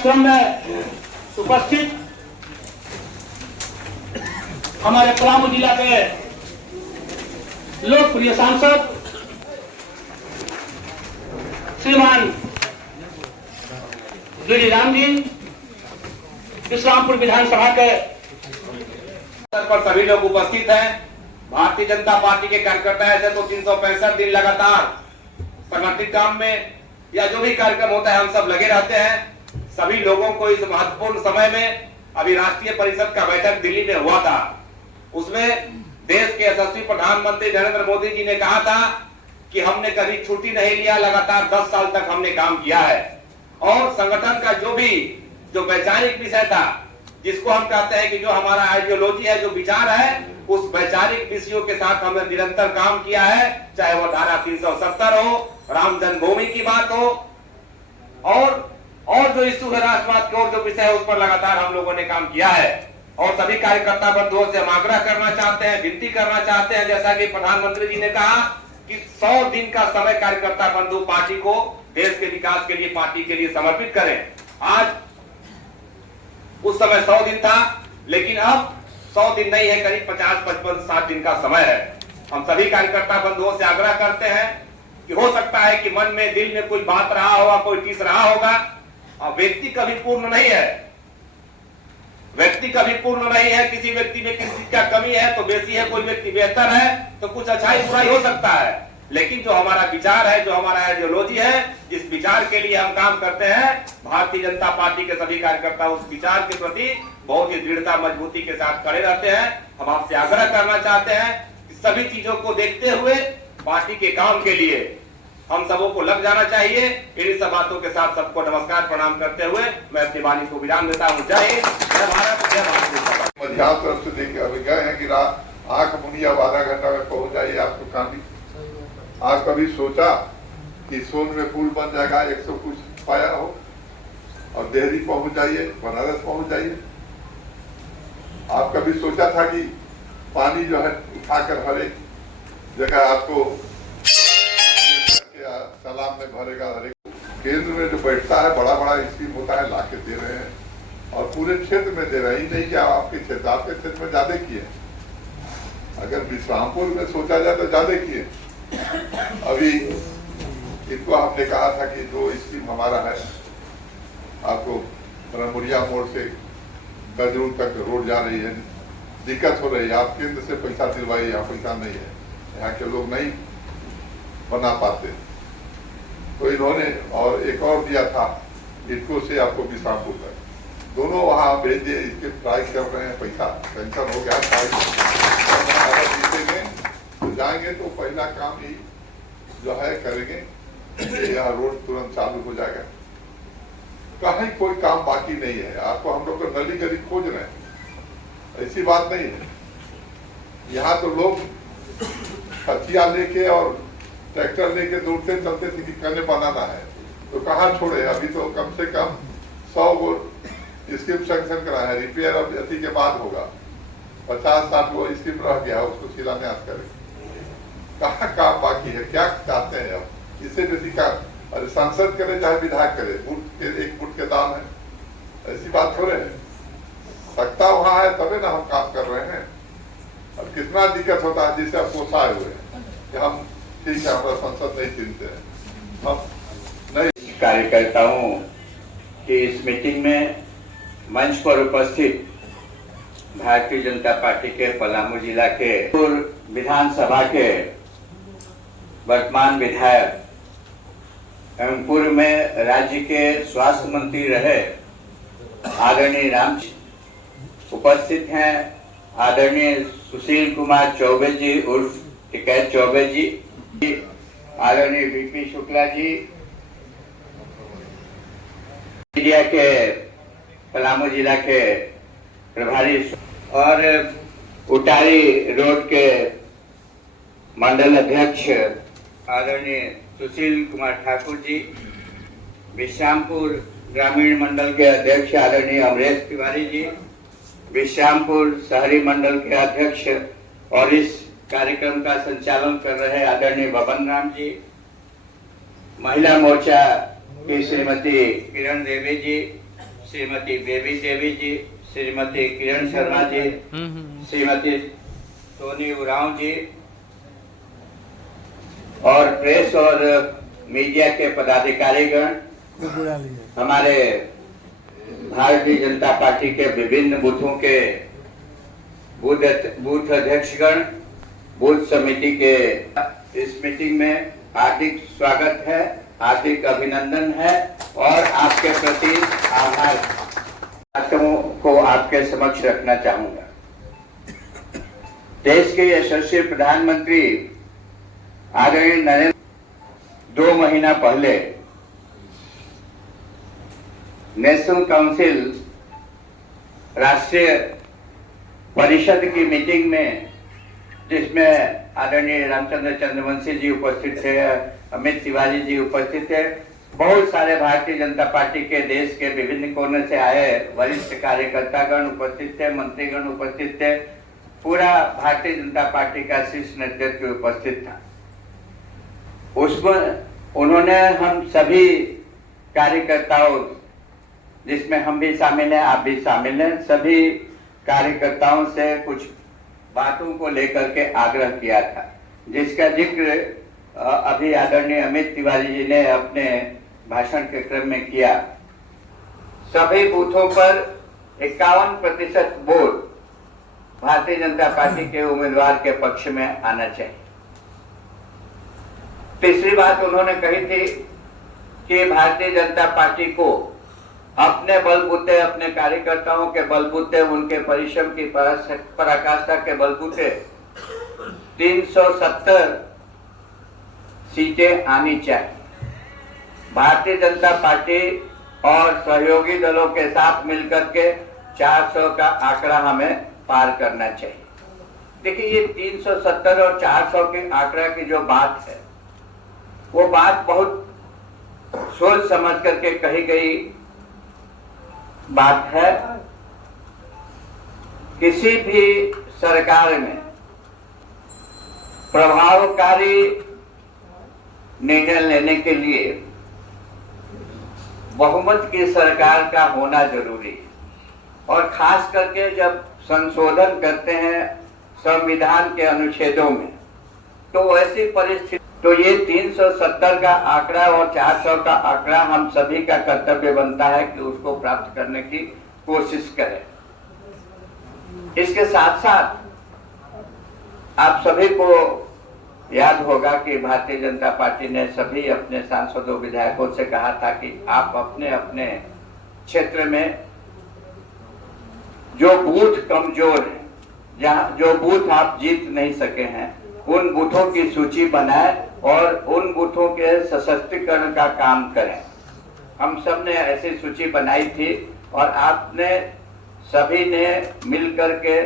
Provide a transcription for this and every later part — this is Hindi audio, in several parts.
आश्रम में उपस्थित हमारे पलामू जिला के लोकप्रिय सांसद श्रीमान गिरिराम जी, विश्रामपुर विधानसभा के स्तर पर सभी लोग उपस्थित हैं। भारतीय जनता पार्टी के कार्यकर्ता ऐसे तो 365 दिन लगातार संगठित काम में या जो भी कार्यक्रम होता है हम सब लगे रहते हैं। सभी लोगों को इस महत्वपूर्ण समय में अभी राष्ट्रीय परिषद का बैठक दिल्ली में हुआ था, उसमें देश के यशस्वी प्रधानमंत्री नरेंद्र मोदी जी ने कहा था कि हमने कभी छुट्टी नहीं लिया, लगातार 10 साल तक हमने काम किया है और संगठन का जो वैचारिक विषय था, जिसको हम कहते हैं कि जो हमारा आइडियोलॉजी है, जो विचार है, उस वैचारिक विषयों के साथ हमने निरंतर काम किया है। चाहे वो धारा 370 हो, राम जन्मभूमि की बात हो और जो इश्यू है राष्ट्रवाद की और जो विषय है उस पर लगातार हम लोगों ने काम किया है। और सभी कार्यकर्ता बंधुओं से हम आग्रह करना चाहते हैं, विनती करना चाहते हैं, जैसा कि प्रधानमंत्री जी ने कहा कि 100 दिन का समय कार्यकर्ता बंधु पार्टी को देश के विकास के लिए, पार्टी के लिए समर्पित करें। आज उस समय 100 दिन था, लेकिन अब 100 दिन नहीं है, करीब 50, 55, 60 दिन का समय है। हम सभी कार्यकर्ता बंधुओं से आग्रह करते हैं कि हो सकता है कि मन में, दिल में कोई बात रहा होगा, कोई टीस रहा होगा। व्यक्ति कभी पूर्ण नहीं है, व्यक्ति कभी पूर्ण नहीं है। किसी व्यक्ति में किसी चीज का कमी है तो बेसी है, कोई व्यक्ति बेहतर है तो कुछ अच्छाई बुराई हो सकता है, लेकिन जो हमारा विचार है, जो हमारा आइडियोलॉजी है, जिस विचार के लिए हम काम करते हैं, भारतीय जनता पार्टी के सभी कार्यकर्ता उस विचार के प्रति बहुत ही दृढ़ता, मजबूती के साथ खड़े रहते हैं। हम आपसे आग्रह करना चाहते हैं कि सभी चीजों को देखते हुए पार्टी के काम के लिए हम सबों को लग जाना चाहिए। इन्हीं सब बातों के साथ सबको नमस्कार प्रणाम करते हुए मैं अपनी वाणी को विराम देता हूँ। जय हिंद, जय भारत, जय भारत। मध्याह तरफ से देखे अभी गए हैं कि आंख मुनिया 12 घंटा में पहुंच जाइए आपको कांडी। आप कभी सोचा कि सोन में पुल बन जाएगा, 100 कुछ पाया हो और देहरी पहुंच जाइए, बनारस पहुंच जाइए। आप कभी सोचा था कि पानी जो है उठाकर हर एक जगह आपको तालाब में भरेगा। हर एक केंद्र में जो बैठता है, बड़ा बड़ा स्कीम होता है, लाके दे रहे हैं और पूरे क्षेत्र में दे रहे हैं। नहीं क्या आपके क्षेत्र में ज्यादा किए, अगर विश्रामपुर में सोचा जाए तो ज्यादा किए। अभी इनको हमने कहा था कि जो स्कीम हमारा है, आपको ब्रह्मपुरिया मोड़ से गजरू तक रोड जा रही है, दिक्कत हो रही है, आप केंद्र से पैसा दिलवाइए, यहाँ पैसा नहीं है, यहाँ के लोग नहीं बना पाते। तो इन्होंने और एक और दिया था इनको से आपको विश्रामपुर तक, दोनों वहाँ भेज दिए। इसके ट्राई कर रहे हैं, पैसा सेंक्शन हो गया, जीतेंगे तो जाएंगे तो पहला काम ही जो है करेंगे, यहाँ रोड तुरंत चालू हो जाएगा। कहीं कोई काम बाकी नहीं है। आपको हम लोग तो नली गली खोज रहे हैं, ऐसी बात नहीं है। यहाँ तो लोग खचिया लेके और ट्रैक्टर लेके दौड़ते चलते थे कि कने बनाना है, तो कहाँ छोड़े। अभी तो कम से कम 100 गो स्कीम सैंक्शन करा है, रिपेयर अब अति के बाद होगा। 50-60 गो स्कीम रह गया, उसको शिलान्यास करें। कहाँ काम बाकी है, क्या चाहते हैं अब, इससे बेसी का अरे सांसद करे चाहे विधायक करे, एक फुट के दाम है, ऐसी बात थोड़े है। सत्ता वहाँ है तभी ना हम काम कर रहे हैं। अब कितना दिक्कत होता है, जिससे आप पोसाए हुए हैं कि हम ठीक है, हमारा संसद नहीं चिनते हैं, हम नहीं। कार्यकर्ताओं की इस मीटिंग में मंच पर उपस्थित भारतीय जनता पार्टी के पलामू जिला के विधानसभा के वर्तमान विधायक एवं पूर्व में राज्य के स्वास्थ्य मंत्री रहे आदरणीय राम उपस्थित हैं। आदरणीय सुशील कुमार चौबे जी उर्फ टिकैत चौबे जी, आदरणीय बीपी शुक्ला जी, मीडिया के पलामू जिला के प्रभारी और उटारी रोड के मंडल अध्यक्ष आदरणीय सुशील कुमार ठाकुर जी, विश्रामपुर ग्रामीण मंडल के अध्यक्ष आदरणीय अमरेश तिवारी जी, विश्रामपुर शहरी मंडल के अध्यक्ष और इस कार्यक्रम का संचालन कर रहे आदरणीय बबन राम जी, महिला मोर्चा की श्रीमती किरण देवी जी, श्रीमती बेबी देवी जी, श्रीमती किरण शर्मा जी, श्रीमती सोनी उरांव जी और प्रेस और मीडिया के पदाधिकारीगण, हमारे भारतीय जनता पार्टी के विभिन्न बूथों के बूथ अध्यक्षगण, बूथ समिति के इस मीटिंग में हार्दिक स्वागत है, हार्दिक अभिनंदन है और आपके प्रति आभार को आपके समक्ष रखना चाहूंगा। देश के यशस्वी प्रधानमंत्री आदरणीय नरेंद्र 2 महीना पहले नेशनल काउंसिल राष्ट्रीय परिषद की मीटिंग में, जिसमें आदरणीय रामचंद्र चंद्रवंशी जी उपस्थित थे, अमित तिवारी जी उपस्थित थे, बहुत सारे भारतीय जनता पार्टी के देश के विभिन्न कोने से आए वरिष्ठ कार्यकर्तागण उपस्थित थे, मंत्रीगण उपस्थित थे, पूरा भारतीय जनता पार्टी का शीर्ष नेतृत्व उपस्थित था। उसमें उन्होंने हम सभी कार्यकर्ताओं, जिसमें हम भी शामिल हैं, आप भी शामिल हैं, सभी कार्यकर्ताओं से कुछ बातों को लेकर के आग्रह किया था, जिसका जिक्र अभी आदरणीय अमित तिवारी जी ने अपने भाषण के क्रम में किया। सभी बूथों पर 51% वोट भारतीय जनता पार्टी के उम्मीदवार के पक्ष में आना चाहिए। तीसरी बात उन्होंने कही थी कि भारतीय जनता पार्टी को अपने बलबूते, अपने कार्यकर्ताओं के बलबूते, उनके परिश्रम की पराकाष्ठा के बलबूते 370 सीटें आनी चाहिए। भारतीय जनता पार्टी और सहयोगी दलों के साथ मिलकर के 400 का आंकड़ा हमें पार करना चाहिए। देखिए, ये 370 और 400 के आंकड़ा की जो बात है, वो बात बहुत सोच समझ करके कही गई बात है। किसी भी सरकार में प्रभावकारी निर्णय लेने के लिए बहुमत की सरकार का होना जरूरी है, और खास करके जब संशोधन करते हैं संविधान के अनुच्छेदों में, तो ऐसी परिस्थिति, तो ये 370 का आंकड़ा और 400 का आंकड़ा हम सभी का कर्तव्य बनता है कि उसको प्राप्त करने की कोशिश करें। इसके साथ साथ आप सभी को याद होगा कि भारतीय जनता पार्टी ने सभी अपने सांसदों विधायकों से कहा था कि आप अपने अपने क्षेत्र में जो बूथ कमजोर है, जहां जो बूथ आप जीत नहीं सके हैं, उन बूथों की सूची बनाएं और उन बूथों के सशक्तिकरण का काम करें। हम सब ने ऐसी सूची बनाई थी और आपने सभी ने मिलकर के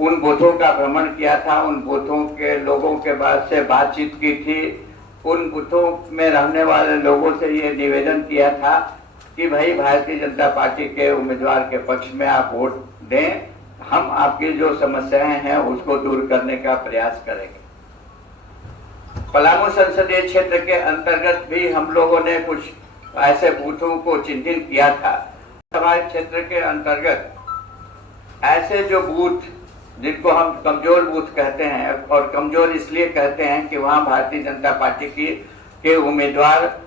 उन बूथों का भ्रमण किया था, उन बूथों के लोगों के बाद से बातचीत की थी, उन बूथों में रहने वाले लोगों से ये निवेदन किया था कि भाई भारतीय जनता पार्टी के उम्मीदवार के पक्ष में आप वोट दें, हम आपकी जो समस्याएं हैं उसको दूर करने का प्रयास करेंगे। पलामू संसदीय क्षेत्र के अंतर्गत भी हम लोगों ने कुछ ऐसे बूथों को चिन्हित किया था। हमारे क्षेत्र के अंतर्गत ऐसे जो बूथ, जिनको हम कमजोर बूथ कहते हैं, और कमजोर इसलिए कहते हैं कि वहां भारतीय जनता पार्टी के उम्मीदवार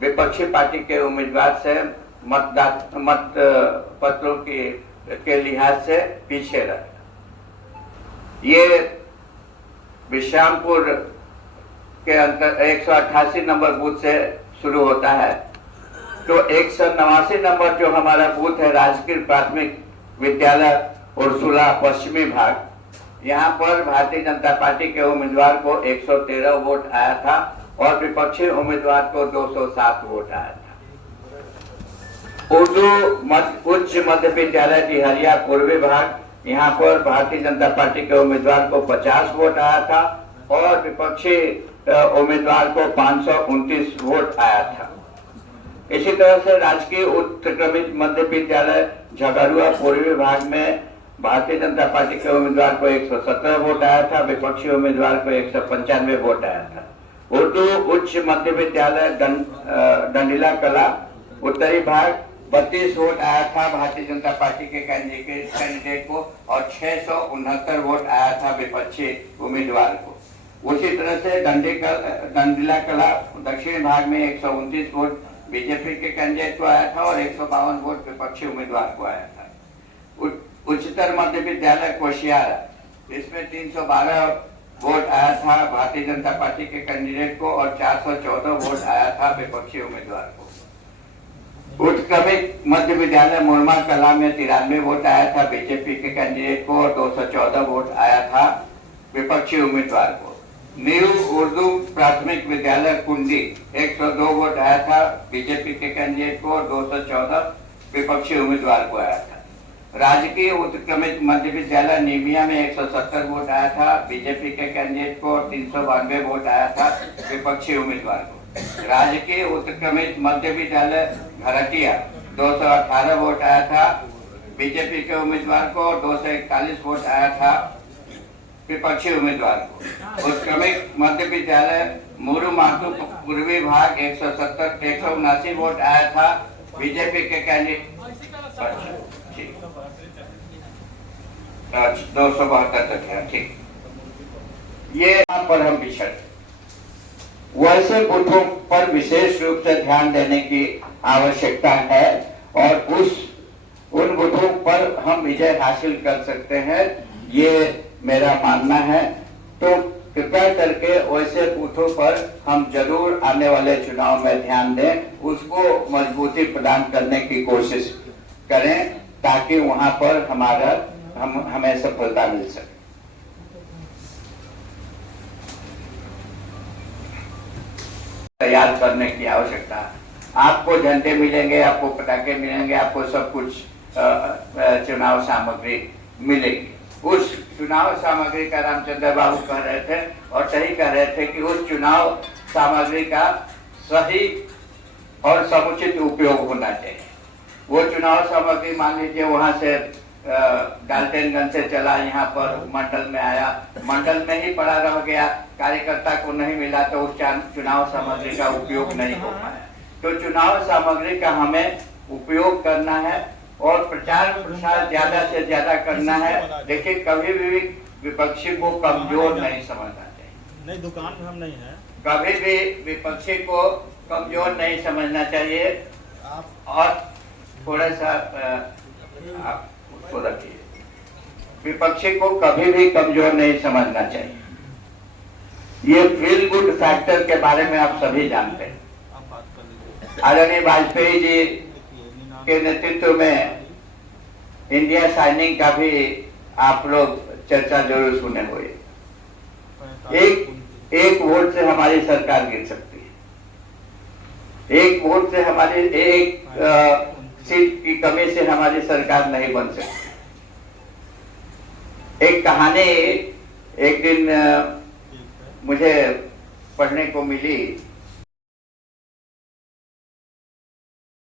विपक्षी पार्टी के उम्मीदवार से मत पत्रों के लिहाज से पीछे रहे। ये विश्रामपुर के अंतर 188 नंबर बूथ से शुरू होता है, तो 189 नंबर जो हमारा बूथ है राजकीय प्राथमिक विद्यालय उर्सुला पश्चिमी भाग, यहाँ पर भारतीय जनता पार्टी के उम्मीदवार को 113 वोट आया था और विपक्षी उम्मीदवार को 207 वोट आया था। उर्दू उच्च मध्य विद्यालय डिहरिया पूर्वी भाग, यहाँ पर भारतीय जनता पार्टी के उम्मीदवार को 50 वोट आया था और विपक्षी उम्मीदवार को 529 वोट आया था। इसी तरह से राजकीय उत्क्रमित मध्य विद्यालय झगड़ुआ पूर्वी भाग में भारतीय जनता पार्टी के उम्मीदवार को 117 वोट आया था, विपक्षी उम्मीदवार को 195 वोट आया था। उर्दू उच्च मध्य विद्यालय डंडिला कला उत्तरी भाग 32 वोट आया था भारतीय जनता पार्टी के कैंडिडेट को और 669 वोट आया था विपक्षी उम्मीदवार को। उसी तरह से दंडीला कला दक्षिण भाग में 129 वोट बीजेपी के कैंडिडेट को आया था और 152 वोट विपक्षी उम्मीदवार को आया था। उच्चतर मध्य विद्यालय कोशियारा, इसमें 312 वोट आया था भारतीय जनता पार्टी के कैंडिडेट को और 414 वोट आया था विपक्षी उम्मीदवार को। उत्क्रमित मध्य विद्यालय मुरमा कला में 93 वोट आया था बीजेपी के कैंडिडेट को और 214 वोट आया था विपक्षी उम्मीदवार को। न्यू उर्दू प्राथमिक विद्यालय कुंडी 102 वोट आया था बीजेपी के कैंडिडेट को और 214 विपक्षी उम्मीदवार को आया था। राजकीय उत्क्रमित मध्य विद्यालय नीमिया में 170 वोट आया था बीजेपी के कैंडिडेट को और 392 वोट आया था विपक्षी उम्मीदवार को। राजकीय उत्क्रमित मध्य विद्यालय घरटिया 218 वोट आया था बीजेपी के उम्मीदवार को और 241 वोट आया था विपक्षी उम्मीदवार को। उत्क्रमित मध्य विद्यालय मुरु मातु पूर्वी भाग 179 वोट आया था बीजेपी के कैंडिडेट 272 तक है। ठीक, ये यहाँ पर हम पिछड़ वैसे बूथों पर विशेष रूप से ध्यान देने की आवश्यकता है और उन बूथों पर हम विजय हासिल कर सकते हैं, ये मेरा मानना है। तो कृपया करके वैसे बूथों पर हम जरूर आने वाले चुनाव में ध्यान दें, उसको मजबूती प्रदान करने की कोशिश करें ताकि वहां पर हमें सफलता मिल सके। तैयार करने की आवश्यकता है। आपको झंडे मिलेंगे, आपको पटाखे मिलेंगे, आपको सब कुछ चुनाव सामग्री मिलेगी। उस चुनाव सामग्री का रामचंद्र बाबू कह रहे थे और सही कह रहे थे कि उस चुनाव सामग्री का सही और समुचित उपयोग होना चाहिए। वो चुनाव सामग्री मान लीजिए वहां से डाल्टनगंज से चला, यहाँ पर मंडल में आया, मंडल में ही पड़ा रह गया, कार्यकर्ता को नहीं मिला तो उस चुनाव सामग्री का उपयोग नहीं हो पाया। तो चुनाव सामग्री का हमें उपयोग करना है और प्रचार प्रसार ज्यादा से ज्यादा करना है। लेकिन कभी भी विपक्षी को कमजोर नहीं समझना चाहिए। नहीं, दुकान में हम नहीं है। कभी भी विपक्षी को कमजोर नहीं समझना चाहिए। और थोड़ा सा आप उसको रखिए, विपक्षी को कभी भी कमजोर नहीं समझना चाहिए। ये फील गुड फैक्टर के बारे में आप सभी जानते हैं। आदरणीय वाजपेयी जी के नेतृत्व में इंडिया साइनिंग का भी आप लोग चर्चा जरूर सुने हुए। एक वोट से हमारी सरकार गिर सकती है, एक वोट से हमारी एक सीट की कमी से हमारी सरकार नहीं बन सकती। एक कहानी एक दिन मुझे पढ़ने को मिली